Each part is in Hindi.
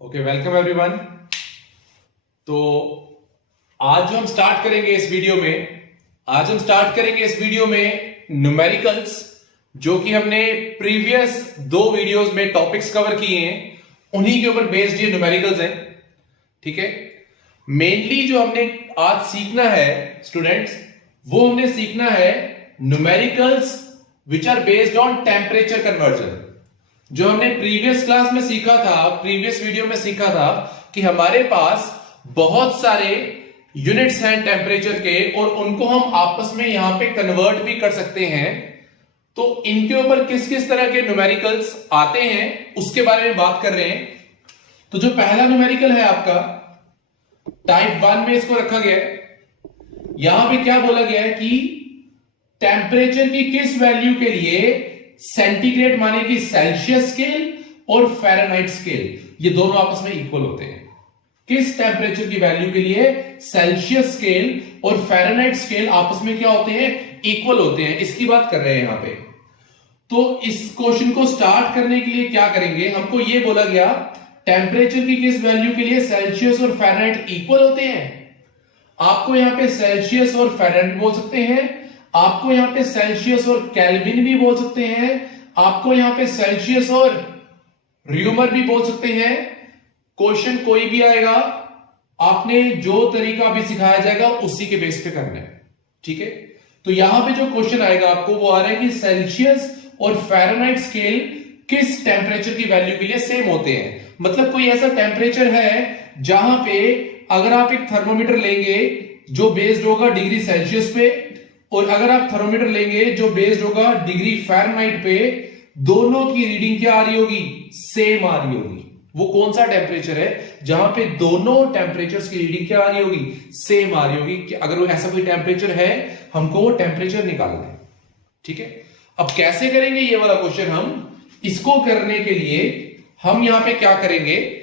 Okay, welcome everyone. तो आज जो हम स्टार्ट करेंगे इस वीडियो में न्यूमेरिकल्स, जो कि हमने प्रीवियस 2 वीडियोस में टॉपिक्स कवर किए हैं, उन्हीं के ऊपर बेस्ड ये न्यूमेरिकल्स हैं। ठीक है, मेनली जो हमने आज सीखना है स्टूडेंट्स, वो हमने सीखना है numericals which are based on temperature conversion. जो हमने प्रीवियस क्लास में सीखा था, प्रीवियस वीडियो में सीखा था कि हमारे पास बहुत सारे यूनिट्स हैं टेम्परेचर के, और उनको हम आपस में यहां पे कन्वर्ट भी कर सकते हैं। तो इनके ऊपर किस किस तरह के न्यूमेरिकल्स आते हैं उसके बारे में बात कर रहे हैं। तो जो पहला न्यूमेरिकल है आपका टाइप 1 में, इसको रखा गया है। यहां पे क्या बोला गया है कि टेम्परेचर की किस वैल्यू के लिए सेंटीग्रेड माने कि सेल्सियस स्केल और फ़ारेनहाइट स्केल, ये दोनों आपस में इक्वल होते हैं। किस टेम्परेचर की वैल्यू के लिए सेल्सियस स्केल और फ़ारेनहाइट स्केल आपस में क्या होते हैं? इक्वल होते हैं। इसकी बात कर रहे हैं यहां पे। तो इस क्वेश्चन को स्टार्ट करने के लिए क्या करेंगे, हमको ये बोला गया टेम्परेचर की किस वैल्यू के लिए सेल्सियस और फ़ारेनहाइट इक्वल होते हैं। आपको यहां पे सेल्सियस और फ़ारेनहाइट बोल सकते हैं, आपको यहां पे सेल्सियस और केल्विन भी बोल सकते हैं, आपको यहां पे सेल्सियस और र्यूमर भी बोल सकते हैं। क्वेश्चन कोई भी आएगा, आपने जो तरीका भी सिखाया जाएगा उसी के बेस पे करना है। ठीक है, तो यहां पे जो क्वेश्चन आएगा आपको वो आ रहा है कि सेल्सियस और फ़ारेनहाइट स्केल किस टेम्परेचर की वैल्यू के लिए सेम होते हैं। मतलब कोई ऐसा टेम्परेचर है जहां पे अगर आप एक थर्मोमीटर लेंगे जो बेस्ड होगा डिग्री सेल्सियस पे, और अगर आप थर्मोमीटर लेंगे जो बेस्ड होगा डिग्री फ़ारेनहाइट पे, दोनों की रीडिंग क्या आ रही होगी? सेम आ रही होगी। वो कौन सा टेम्परेचर है जहां पे दोनों टेम्परेचर्स की रीडिंग क्या आ रही होगी? सेम आ रही होगी। कि अगर वो ऐसा कोई टेम्परेचर है, हमको वो टेम्परेचर निकालना है। ठीक है, अब कैसे करेंगे ये वाला क्वेश्चन? हम इसको करने के लिए हम यहां पे क्या करेंगे,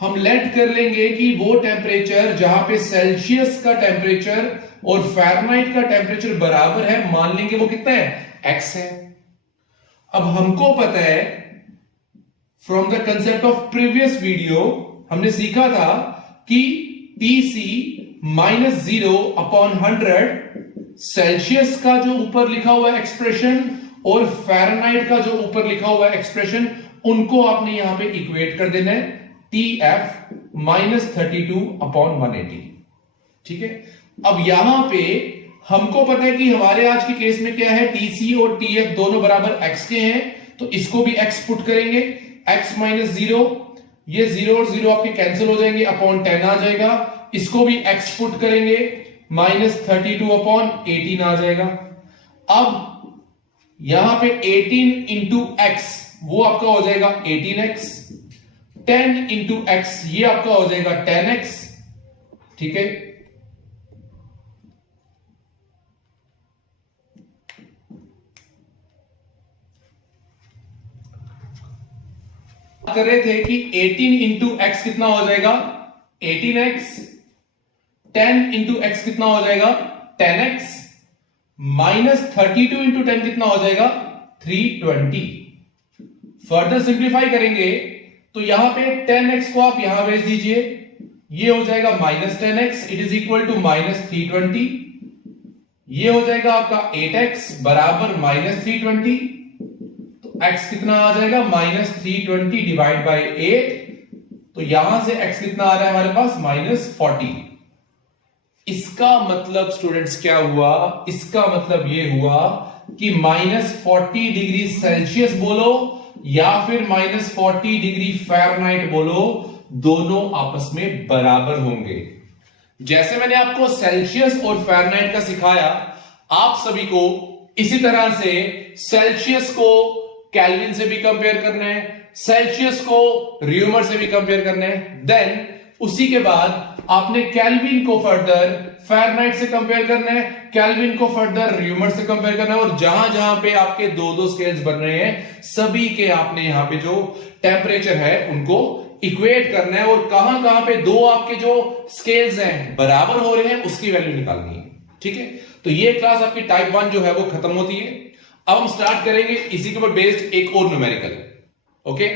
हम लेट कर लेंगे कि वो टेम्परेचर जहां पे सेल्सियस का टेम्परेचर और फ़ारेनहाइट का टेम्परेचर बराबर है, मान लेंगे वो कितना है? x है। अब हमको पता है from the concept of previous video, हमने सीखा था कि Tc -0/100 सेल्सियस का जो ऊपर लिखा हुआ एक्सप्रेशन और फ़ारेनहाइट का जो ऊपर लिखा हुआ एक्सप्रेशन, उनको आपने यहां पे इक्वेट कर देना है। Tf -32/180। ठीक है, अब यहां पे हमको पता है कि हमारे आज के केस में क्या है, Tc और Tf दोनों बराबर x के हैं, तो इसको भी x पुट करेंगे। x -0, ये 0 और 0 आपके कैंसिल हो जाएंगे, /10 आ जाएगा। इसको भी x पुट करेंगे, -32/18 आ जाएगा। अब यहां पे 18 इंटू x वो आपका हो जाएगा 18x, 10 इंटू x ये आपका हो जाएगा 10x। ठीक है, कर रहे थे कि 18 इंटू एक्स कितना हो जाएगा? 18x, 10 इंटू एक्स कितना हो जाएगा? 10x, -32 इंटू 10 कितना हो जाएगा? 320। फर्दर सिंप्लीफाई करेंगे तो यहां पे 10x को आप यहां भेज दीजिए, ये हो जाएगा -10x, it is equal to -320। ये हो जाएगा आपका 8x बराबर -320। x कितना आ जाएगा? -320 डिवाइड बाई 8। तो यहां से x कितना आ रहा है हमारे पास? -40। इसका मतलब स्टूडेंट्स क्या हुआ? इसका मतलब ये हुआ कि -40 डिग्री सेल्सियस बोलो या फिर -40 डिग्री फ़ारेनहाइट बोलो, दोनों आपस में बराबर होंगे। जैसे मैंने आपको सेल्सियस और फ़ारेनहाइट का सिखाया, आप सभी को इसी तरह से सेल्सियस को केल्विन से भी कंपेयर करना है, सेल्सियस को र्यूमर से भी कंपेयर करना है। देन उसी के बाद आपने केल्विन को फर्दर फ़ारेनहाइट से कंपेयर करना है, केल्विन को फर्दर र्यूमर से कंपेयर करना है, और जहां जहां पे आपके दो स्केल्स बन रहे हैं, सभी के आपने यहां पे जो टेम्परेचर है उनको इक्वेट करना है, और कहां कहां पे दो आपके जो स्केल्स हैं बराबर हो रहे हैं उसकी वैल्यू निकालनी है। ठीक है, तो ये क्लास आपकी टाइप 1 जो है वो खत्म होती है। अब हम स्टार्ट करेंगे इसी के ऊपर बेस्ड एक और न्यूमेरिकल। ओके,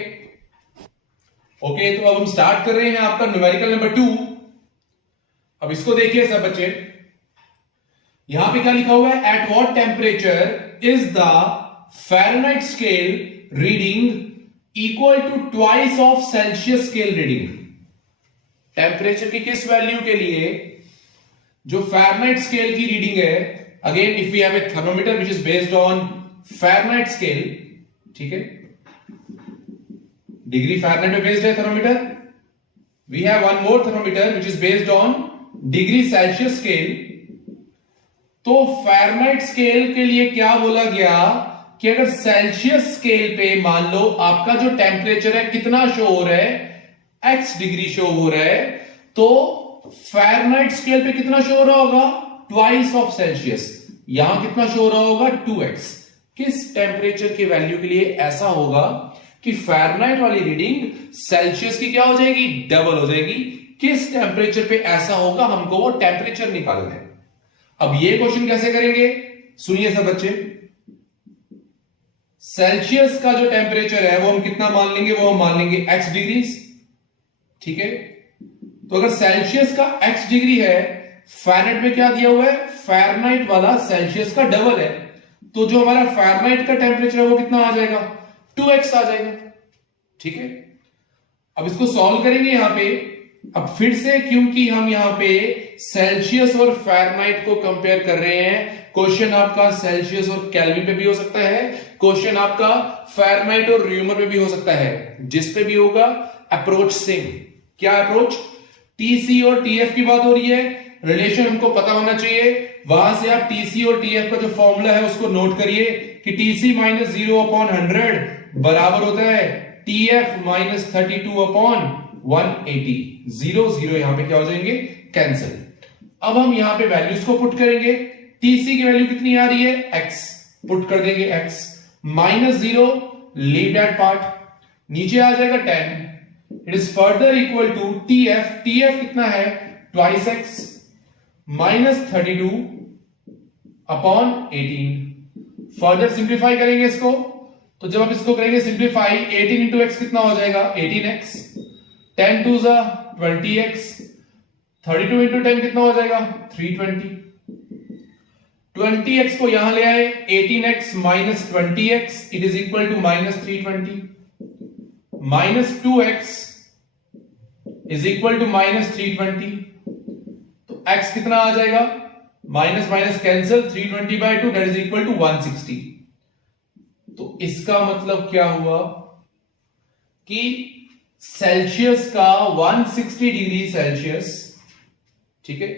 ओके, तो अब हम स्टार्ट कर रहे हैं आपका न्यूमेरिकल नंबर 2। अब इसको देखिए सब बच्चे, यहां पे क्या लिखा हुआ है, at what temperature is the Fahrenheit scale reading equal to twice of Celsius scale reading. Temperature की किस वैल्यू के लिए जो फ़ारेनहाइट स्केल की रीडिंग है, again if we have a thermometer which is based on Fahrenheit scale, ठीक है, डिग्री फ़ारेनहाइट पे बेस्ड है thermometer. We have one more thermometer which is based on degree Celsius scale. तो फ़ारेनहाइट स्केल के लिए क्या बोला गया कि अगर सेल्सियस स्केल पे मान लो आपका जो टेम्परेचर है कितना शो हो रहा है, x डिग्री शो हो रहा है, तो फ़ारेनहाइट स्केल पे कितना शो हो रहा होगा, ट्वाइस ऑफ सेल्सियस। यहां कितना शो हो रहा होगा, 2x। किस टेम्परेचर की वैल्यू के लिए ऐसा होगा कि फ़ारेनहाइट वाली रीडिंग सेल्सियस की क्या हो जाएगी, डबल हो जाएगी। किस टेम्परेचर पे ऐसा होगा, हमको वो टेम्परेचर निकालना है। अब ये क्वेश्चन कैसे करेंगे, सुनिए सब बच्चे। सेल्सियस का जो टेम्परेचर है वो हम कितना मान लेंगे, वो हम मान लेंगे x डिग्री, ठीक है। तो अगर सेल्सियस का x डिग्री है, फ़ारेनहाइट में क्या दिया हुआ है, फ़ारेनहाइट वाला सेल्सियस का डबल है, तो जो हमारा फ़ारेनहाइट का टेम्परेचर है वो कितना आ जाएगा, 2x आ जाएगा, ठीक है। अब इसको सॉल्व करेंगे यहां पे। अब फिर से, क्योंकि हम यहां पे सेल्सियस और फ़ारेनहाइट को कंपेयर कर रहे हैं, क्वेश्चन आपका सेल्सियस और केल्विन पे भी हो सकता है, क्वेश्चन आपका फ़ारेनहाइट और र्यूमर पे भी हो सकता है, जिस पे भी होगा अप्रोच सेम। क्या अप्रोच, टीसी और टीएफ की बात हो रही है, रिलेशन हमको पता होना चाहिए। वहां से आप टीसी और टीएफ का जो फॉर्मूला है उसको नोट करिए कि टीसी माइनस 0/100 बराबर होता है टीएफ माइनस 32/180। 0 यहां पे क्या हो जाएंगे, कैंसिल। अब हम यहां पे वैल्यूज को पुट करेंगे। टीसी की वैल्यू कितनी आ रही है, x, पुट कर देंगे x, -0, लीव दैट पार्ट, नीचे आ जाएगा 10। It is further equal to TF, TF कितना है, twice x minus 32/18। Further simplify करेंगे इसको, तो जब आप इसको करेंगे सिंप्लीफाई, 18 इंटू एक्स कितना हो जाएगा, 18x, 10 2 20x, 32 इंटू 10 कितना हो जाएगा, 320। 20x को यहां ले आए, 18x minus 20x it is equal to minus 320, minus 2x is equal to minus 320। तो x कितना आ जाएगा, minus minus cancel, 320/2 that is equal to 160। तो इसका मतलब क्या हुआ कि सेल्सियस का 160 डिग्री सेल्सियस, ठीक है,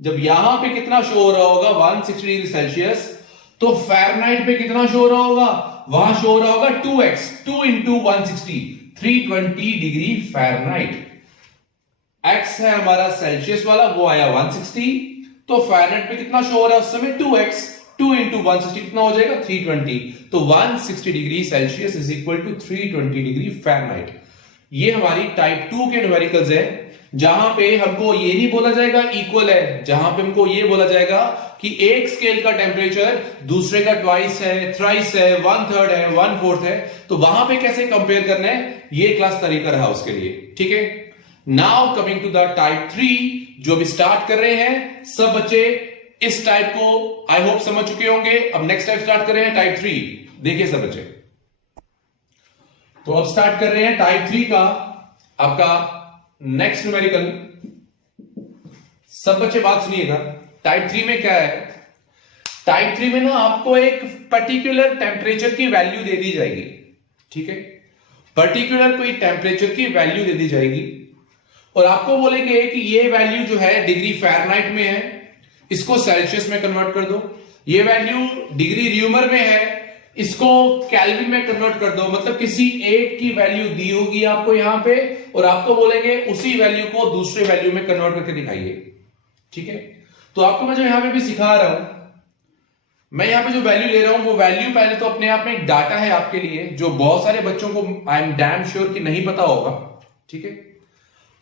जब यहां पे कितना शो हो रहा होगा 160 डिग्री सेल्सियस, तो फ़ारेनहाइट पे कितना शो हो रहा होगा, वहां शो हो रहा होगा 2x, 2 into 160, 320 degree Fahrenheit. x है हमारा सेल्सियस वाला, वो आया 160, तो फ़ारेनहाइट पे कितना शो हो रहा है उस समय, 2x, 2 इंटू 160 कितना हो जाएगा, 320। तो 160 degree Celsius is equal to 320 degree Fahrenheit. ये हमारी टाइप 2 के न्यूमेरिकल्स है, जहां पे हमको ये नहीं बोला जाएगा इक्वल है, जहां पे हमको ये बोला जाएगा कि एक स्केल का टेम्परेचर दूसरे का ट्वाइस है, थ्राइस है, 1/3 है, 1/4 है। तो वहां पे कैसे कंपेयर करना है, ये क्लास तरीका रहा उसके लिए, ठीक है। Now coming to the type 3 जो भी स्टार्ट कर रहे हैं, सब बच्चे इस टाइप को आई होप समझ चुके होंगे। अब नेक्स्ट टाइप स्टार्ट कर रहे हैं, टाइप 3। देखिए सब बच्चे, तो अब स्टार्ट कर रहे हैं टाइप 3 का आपका नेक्स्ट न्यूमेरिकल। सब बच्चे बात सुनिएगा, टाइप 3 में क्या है, टाइप 3 में ना आपको एक पर्टिकुलर टेम्परेचर की वैल्यू दे दी जाएगी, ठीक है, पर्टिकुलर कोई टेम्परेचर की वैल्यू दे दी जाएगी और आपको बोलेंगे कि ये वैल्यू जो है डिग्री फ़ारेनहाइट में है, इसको सेल्सियस में कन्वर्ट कर दो। ये वैल्यू डिग्री र्यूमर में है, इसको केल्विन में कन्वर्ट कर दो। मतलब किसी एक की वैल्यू दी होगी आपको यहां पे और आपको बोलेंगे उसी वैल्यू को दूसरे वैल्यू में कन्वर्ट करके दिखाइए, ठीक है। तो आपको मैं जो यहां पे भी सिखा रहा हूं, मैं यहां पे जो वैल्यू ले रहा हूं, वो वैल्यू पहले तो अपने आप में एक डाटा है आपके लिए, जो बहुत सारे बच्चों को आई एम डैम श्योर कि नहीं पता होगा, ठीक है।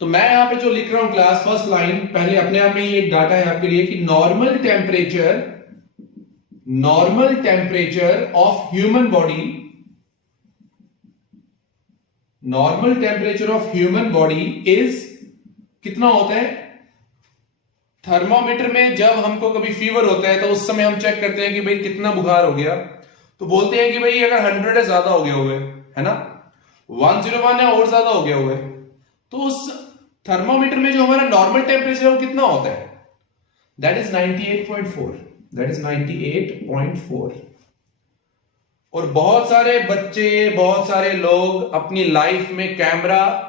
तो मैं यहां पे जो लिख रहा हूं क्लास फर्स्ट लाइन, पहले अपने आप में ये एक डाटा है आपके लिए कि normal temperature of human body normal temperature of human body is कितना होता है? थर्मोमीटर में जब हमको कभी फीवर होता है तो उस समय हम चेक करते हैं कि भाई कितना बुखार हो गया, तो बोलते हैं कि भाई अगर 100 है ज्यादा हो गया हुआ है ना, 101 है और ज्यादा हो गया हुआ है, तो उस थर्मोमीटर में जो हमारा नॉर्मल टेम्परेचर है वो कितना होता है? That is 98.4, that is 98.4। और बहुत सारे बच्चे, बहुत सारे लोग अपनी लाइफ में कैमरा,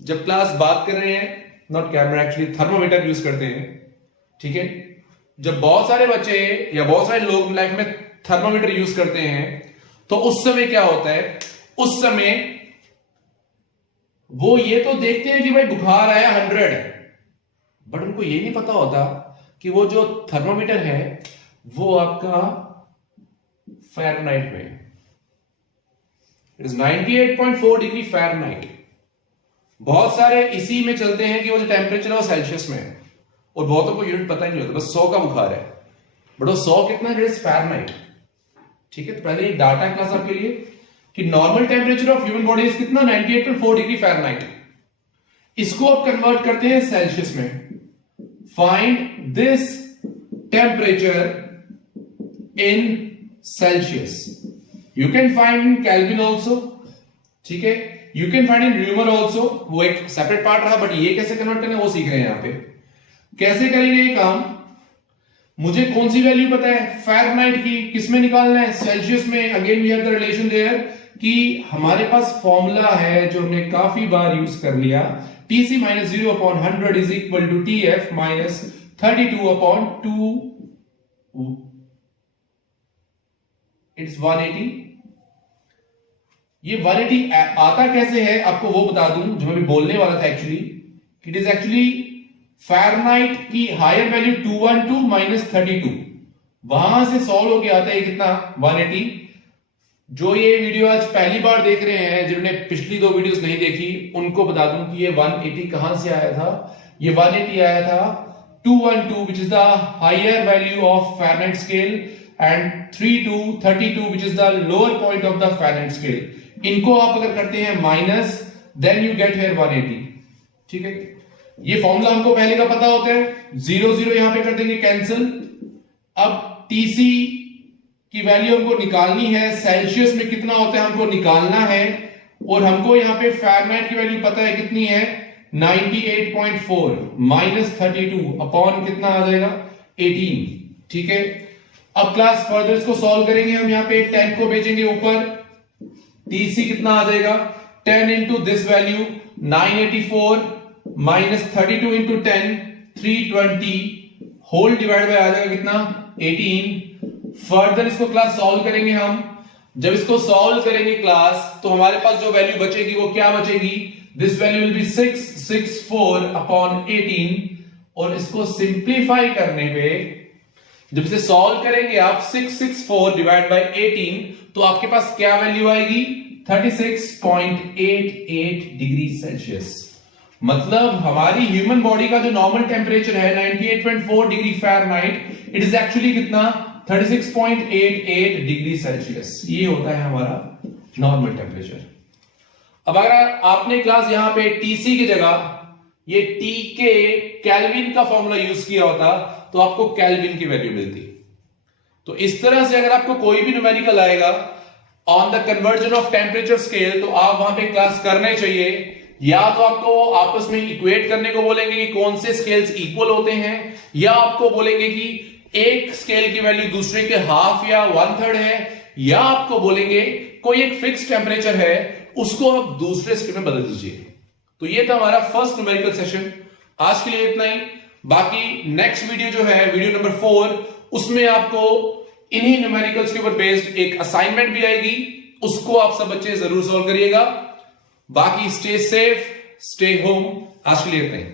जब क्लास बात कर रहे हैं, not camera actually thermometer use करते हैं, ठीक है। जब बहुत सारे बच्चे या बहुत सारे लोग लाइफ में थर्मोमीटर यूज करते हैं तो उस समय क्या होता है? उस समय वो ये तो देखते हैं कि भाई बुखार आया 100 है, बट उनको ये नहीं पता होता कि वो जो थर्मोमीटर है वो आपका फ़ारेनहाइट में, इट इज 98.4 डिग्री फ़ारेनहाइट। बहुत सारे इसी में चलते हैं कि वो जो टेम्परेचर है वो सेल्सियस में है, और बहुतों को यूनिट पता ही नहीं होता, बस 100 का बुखार है, बट वो 100 कितना है? फ़ारेनहाइट, ठीक है। तो पहले एक डाटा क्लास आपके लिए कि normal temperature of human body is कितना? 98.4 डिग्री फ़ारेनहाइट। इसको आप कन्वर्ट करते हैं सेल्सियस में। Find this temperature in Celsius. You can find in kelvin also, ठीक है, you can find in rumour also, वो एक सेपरेट पार्ट रहा, बट ये कैसे कन्वर्ट करना वो सीख रहे हैं यहां पे। कैसे करेंगे ये काम? मुझे कौन सी वैल्यू पता है फ़ारेनहाइट की, किसमें निकालना है? सेल्सियस में। Again we have the relation there कि हमारे पास फॉर्मूला है जो हमने काफी बार यूज कर लिया, Tc minus 0 upon 100 is equal to Tf minus 32 upon 2, it's 180। ये 180 आता कैसे है आपको वो बता दूं जो मैं भी बोलने वाला था actually. It is actually Fahrenheit की हायर वैल्यू 212 माइनस 32, वहां से सॉल्व होके आता है कितना? 180। जो ये वीडियो आज पहली बार देख रहे हैं, जिन्होंने पिछली 2 वीडियोस नहीं देखी, उनको बता दूं कि ये 180 कहां से आया था। ये 180 आया था 212 which is the higher value of Fahrenheit scale and 32 which is the lower point of the Fahrenheit scale। इनको आप अगर करते हैं minus, then you get here 180, ठीक है। ये फॉर्मूला हमको पहले का पता होता है, 0 यहां पे कर देंगे कैंसिल। अब Tc की वैल्यू हमको निकालनी है, सेल्सियस में कितना होता है हमको निकालना है, और हमको यहाँ पे फ़ारेनहाइट की वैल्यू पता है कितनी है? 98.4 माइनस 32 अपॉन कितना आ जाएगा? 18, ठीक है। अब क्लास फर्दर इसको सॉल्व करेंगे हम, यहाँ पे 10 को भेजेंगे ऊपर, Tc कितना आ जाएगा? 10 into this value 984 minus 32 into 10 320 whole divide by आ जाएगा कितना? 18। फर्दर इसको क्लास सॉल्व करेंगे हम। जब इसको सॉल्व करेंगे क्लास तो हमारे पास जो वैल्यू बचेगी वो क्या बचेगी? This value will be 664 upon 18। और इसको सिंप्लीफाई करने पे जब इसे सॉल्व करेंगे आप 664 डिवाइड बाय 18 तो आपके पास क्या वैल्यू आएगी? 36.88 डिग्री सेल्सियस। मतलब हमारी ह्यूमन बॉडी का जो नॉर्मल टेम्परेचर है 98.4 degree Fahrenheit, it is actually कितना? 36.88 डिग्री सेल्सियस। ये होता है हमारा नॉर्मल टेम्परेचर। अब अगर आपने क्लास यहां पे टीसी की जगह ये टी के केल्विन का फॉर्मूला यूज किया होता तो आपको केल्विन की वैल्यू मिलती। तो इस तरह से अगर आपको कोई भी न्यूमेरिकल आएगा on the conversion of temperature scale तो आप वहां पे क्लास करने चाहिए। या तो आपको आपस में इक्वेट करने को बोलेंगे कि कौन से स्केल्स इक्वल होते हैं, या आपको बोलेंगे कि एक स्केल की वैल्यू दूसरे के हाफ या 1/3 है, या आपको बोलेंगे कोई एक फिक्स टेम्परेचर है उसको आप दूसरे स्केल में बदल दीजिए। तो ये था हमारा फर्स्ट न्यूमेरिकल सेशन। आज के लिए इतना ही। बाकी नेक्स्ट वीडियो जो है वीडियो नंबर 4, उसमें आपको इन्हीं न्यूमेरिकल्स के ऊपर बेस्ड एक असाइनमेंट भी आएगी, उसको आप सब बच्चे जरूर सॉल्व करिएगा। बाकी स्टे सेफ, स्टे होम। आज के लिए इतना ही।